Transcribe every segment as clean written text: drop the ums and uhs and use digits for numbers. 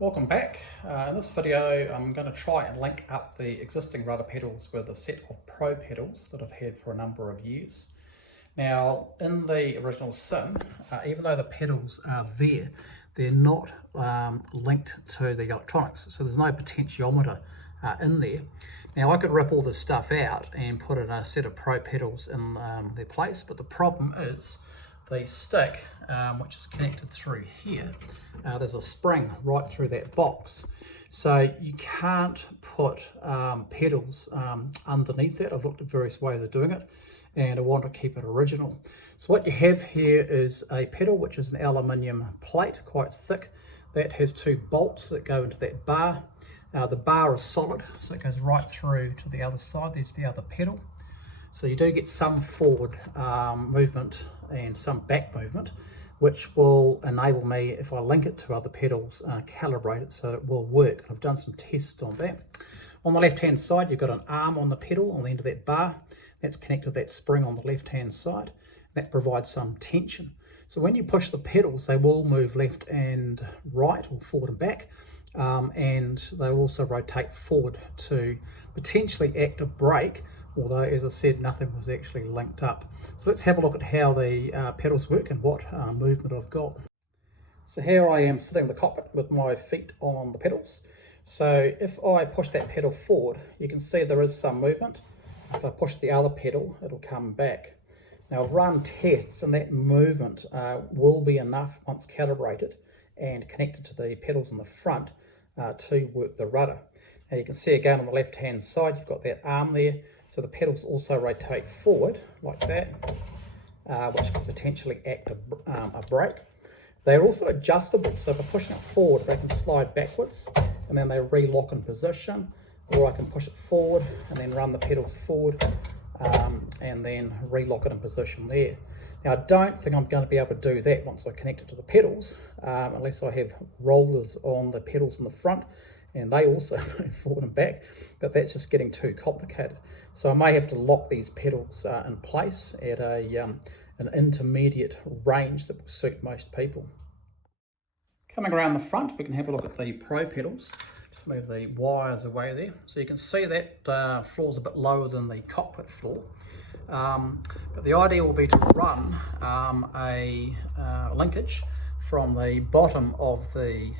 Welcome back. In this video I'm going to try and link up the existing rudder pedals with a set of ProPedals that I've had for a number of years. Now in the original sim, even though the pedals are there, they're not linked to the electronics, so there's no potentiometer in there. Now I could rip all this stuff out and put in a set of ProPedals in their place, but the problem is the stick, which is connected through here, there's a spring right through that box, so you can't put pedals underneath that. I've looked at various ways of doing it and I want to keep it original. So what you have here is a pedal which is an aluminium plate, quite thick, that has two bolts that go into that bar. The bar is solid, so it goes right through to the other side. There's the other pedal. So you do get some forward movement and some back movement, which will enable me, if I link it to other pedals, calibrate it so it will work. I've done some tests on that. On the left hand side, you've got an arm on the pedal on the end of that bar. That's connected to that spring on the left hand side. That provides some tension. So when you push the pedals, they will move left and right, or forward and back, and they will also rotate forward to potentially act a brake, although as I said, nothing was actually linked up. So let's have a look at how the pedals work and what movement I've got. So here I am sitting in the cockpit with my feet on the pedals. So if I push that pedal forward, you can see there is some movement. If I push the other pedal, it'll come back. Now I've run tests and that movement will be enough once calibrated and connected to the pedals in the front to work the rudder. Now you can see again on the left hand side, you've got that arm there, so the pedals also rotate forward like that, which could potentially act a brake. They're also adjustable, so by pushing it forward they can slide backwards and then they re-lock in position, or I can push it forward and then run the pedals forward and then re-lock it in position there. Now I don't think I'm going to be able to do that once I connect it to the pedals, unless I have rollers on the pedals in the front and they also move forward and back, but that's just getting too complicated. So I may have to lock these pedals in place at an intermediate range that will suit most people. Coming around the front, we can have a look at the ProPedals. Just move the wires away there. So you can see that floor's a bit lower than the cockpit floor. But the idea will be to run a linkage from the bottom of the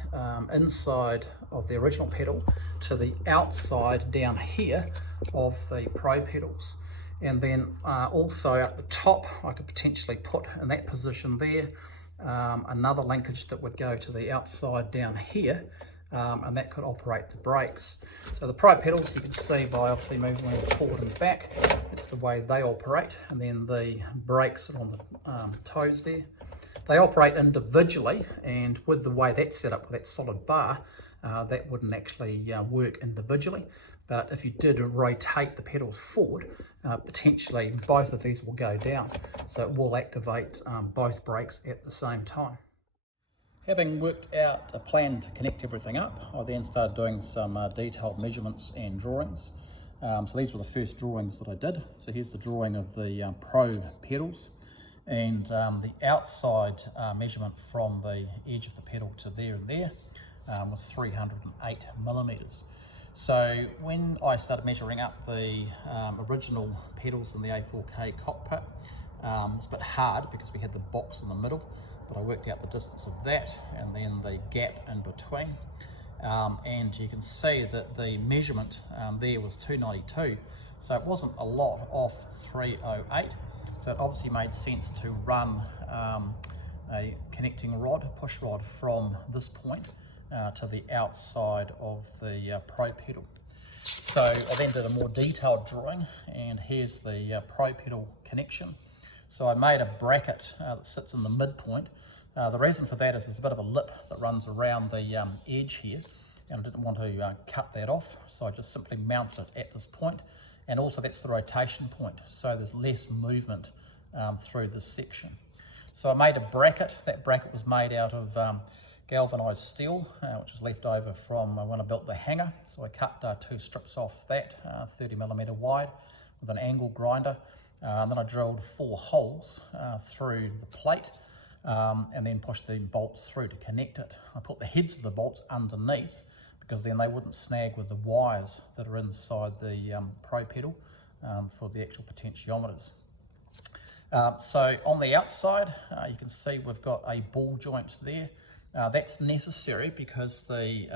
inside of the original pedal to the outside down here of the ProPedals. And then also at the top, I could potentially put in that position there another linkage that would go to the outside down here, and that could operate the brakes. So the ProPedals, you can see by obviously moving them forward and back, it's the way they operate, and then the brakes are on the toes there. They operate individually, and with the way that's set up with that solid bar, that wouldn't actually work individually. But if you did rotate the pedals forward, potentially both of these will go down. So it will activate both brakes at the same time. Having worked out a plan to connect everything up, I then started doing some detailed measurements and drawings. So these were the first drawings that I did. So here's the drawing of the ProPedals. And the outside measurement from the edge of the pedal to there and there was 308 millimeters. So when I started measuring up the original pedals in the A-4K cockpit, it was a bit hard because we had the box in the middle, but I worked out the distance of that and then the gap in between. And you can see that the measurement there was 292, so it wasn't a lot off 308. So it obviously made sense to run a connecting rod, push rod, from this point to the outside of the ProPedal. So I then did a more detailed drawing, and here's the ProPedal connection. So I made a bracket that sits in the midpoint. The reason for that is there's a bit of a lip that runs around the edge here, and I didn't want to cut that off, so I just simply mounted it at this point. And also that's the rotation point, so there's less movement through this section. So I made a bracket. That bracket was made out of galvanized steel, which was left over from when I built the hanger. So I cut 2 strips off that, 30 millimeter wide, with an angle grinder. And then I drilled 4 holes through the plate and then push the bolts through to connect it. I put the heads of the bolts underneath because then they wouldn't snag with the wires that are inside the ProPedal for the actual potentiometers. So on the outside, you can see we've got a ball joint there. That's necessary because the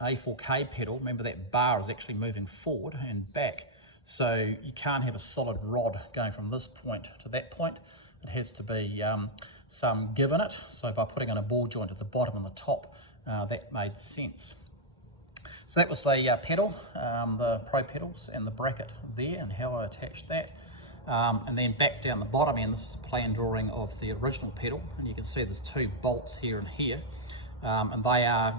A-4K pedal, remember that bar is actually moving forward and back. So you can't have a solid rod going from this point to that point. It has to be some give in it. So by putting in a ball joint at the bottom and the top, that made sense. So that was the pedal, the ProPedals and the bracket there and how I attached that. And then back down the bottom end, this is a plan drawing of the original pedal. And you can see there's two bolts here and here. And they are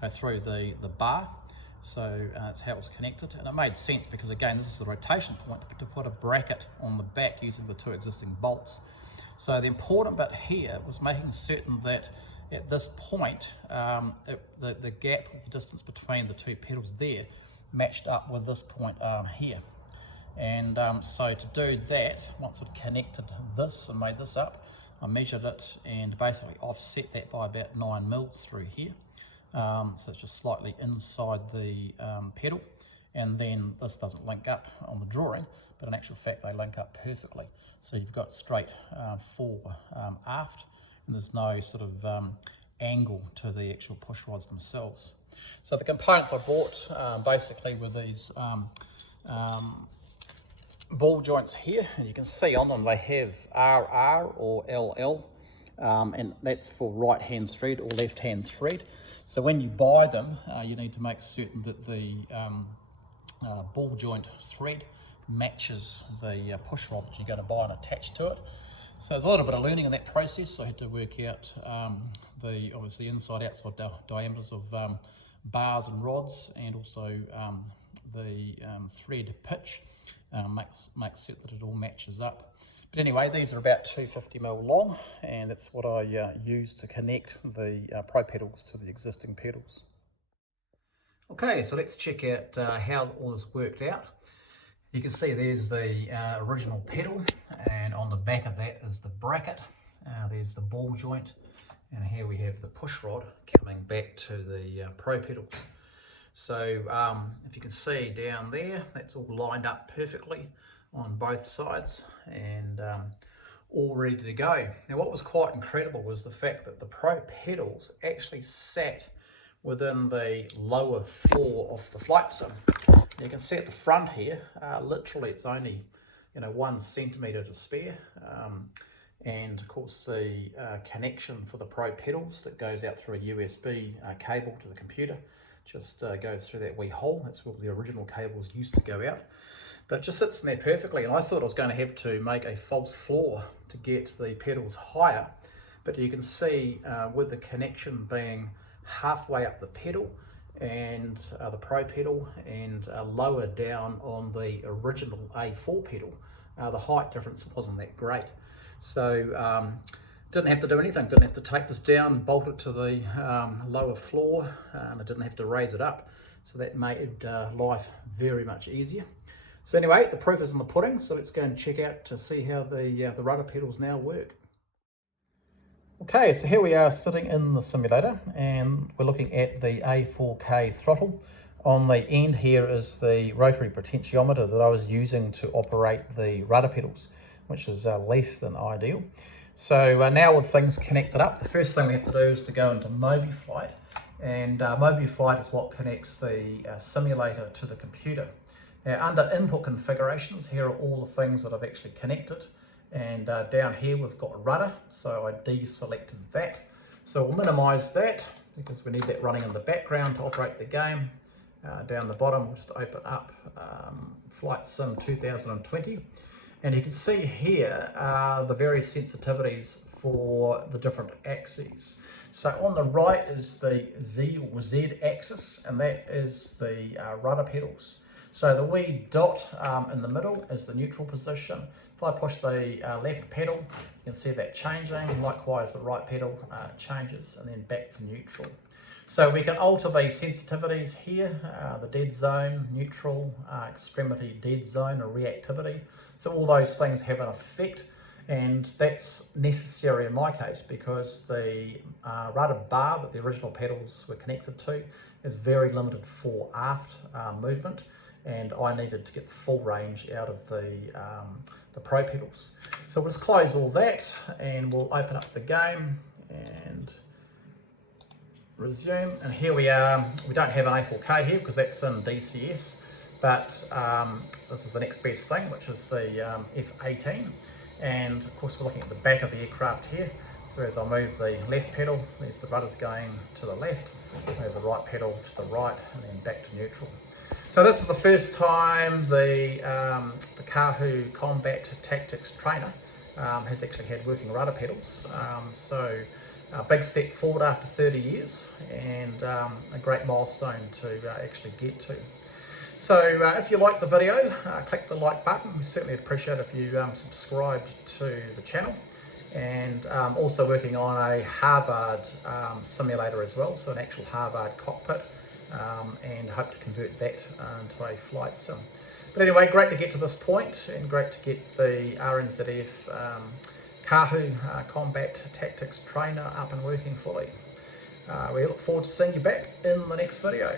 go through the bar. So that's how it was connected. And it made sense because again, this is the rotation point to put a bracket on the back using the two existing bolts. So the important bit here was making certain that at this point, the gap, the distance between the two pedals there matched up with this point here. And so to do that, once I'd connected this and made this up, I measured it and basically offset that by about 9 mils through here. So it's just slightly inside the pedal, and then this doesn't link up on the drawing, but in actual fact they link up perfectly. So you've got straight fore aft, and there's no sort of angle to the actual push rods themselves. So the components I bought basically were these ball joints here, and you can see on them they have RR or LL, and that's for right hand thread or left hand thread. So when you buy them, you need to make certain that the ball joint thread matches the push rod that you're going to buy and attach to it. So there's a little bit of learning in that process. So I had to work out the obviously inside outside diameters of bars and rods, and also the thread pitch. Makes certain that it all matches up. But anyway, these are about 250mm long, and that's what I used to connect the ProPedals to the existing pedals. Okay, so let's check out how all this worked out. You can see there's the original pedal, and on the back of that is the bracket. There's the ball joint, and here we have the push rod coming back to the ProPedals. So if you can see down there, that's all lined up perfectly on both sides and all ready to go. Now what was quite incredible was the fact that the ProPedals actually sat within the lower floor of the flight sim. You can see at the front here, literally it's only 1 centimetre to spare. And of course the connection for the ProPedals that goes out through a USB cable to the computer just goes through that wee hole. That's where the original cables used to go out. But it just sits in there perfectly, and I thought I was going to have to make a false floor to get the pedals higher. But you can see with the connection being halfway up the pedal and the ProPedal and lower down on the original A4 pedal, the height difference wasn't that great. So didn't have to do anything, didn't have to take this down, bolt it to the lower floor, and I didn't have to raise it up. So that made life very much easier. So anyway, the proof is in the pudding, so let's go and check out to see how the rudder pedals now work. Okay, so here we are sitting in the simulator, and we're looking at the A4K throttle. On the end here is the rotary potentiometer that I was using to operate the rudder pedals, which is less than ideal. So now with things connected up, the first thing we have to do is to go into MobiFlight, and MobiFlight is what connects the simulator to the computer. Now under input configurations, here are all the things that I've actually connected, and down here we've got rudder, so I deselected that. So we'll minimize that because we need that running in the background to operate the game. Down the bottom we'll just open up Flight Sim 2020. And you can see here the various sensitivities for the different axes. So on the right is the Z or Z axis, and that is the rudder pedals. So the wee dot in the middle is the neutral position. If I push the left pedal, you can see that changing. Likewise, the right pedal changes and then back to neutral. So we can alter the sensitivities here, the dead zone, neutral, extremity dead zone or reactivity. So all those things have an effect. And that's necessary in my case because the rudder bar that the original pedals were connected to is very limited for aft movement, and I needed to get the full range out of the ProPedals. So we'll just close all that and we'll open up the game and resume. And here we are. We don't have an A-4K here because that's in DCS, but this is the next best thing, which is the F-18. And of course we're looking at the back of the aircraft here. So as I move the left pedal, there's the rudders going to the left, move the right pedal to the right, and then back to neutral. So this is the first time the Kahoo Combat Tactics Trainer has actually had working rudder pedals. So a big step forward after 30 years, and a great milestone to actually get to. So if you like the video, click the like button. We certainly appreciate if you subscribe to the channel. And also working on a Harvard simulator as well, so an actual Harvard cockpit, and hope to convert that into a flight sim. But anyway, great to get to this point, and great to get the RNZAF Kahoo Combat Tactics Trainer up and working fully. We look forward to seeing you back in the next video.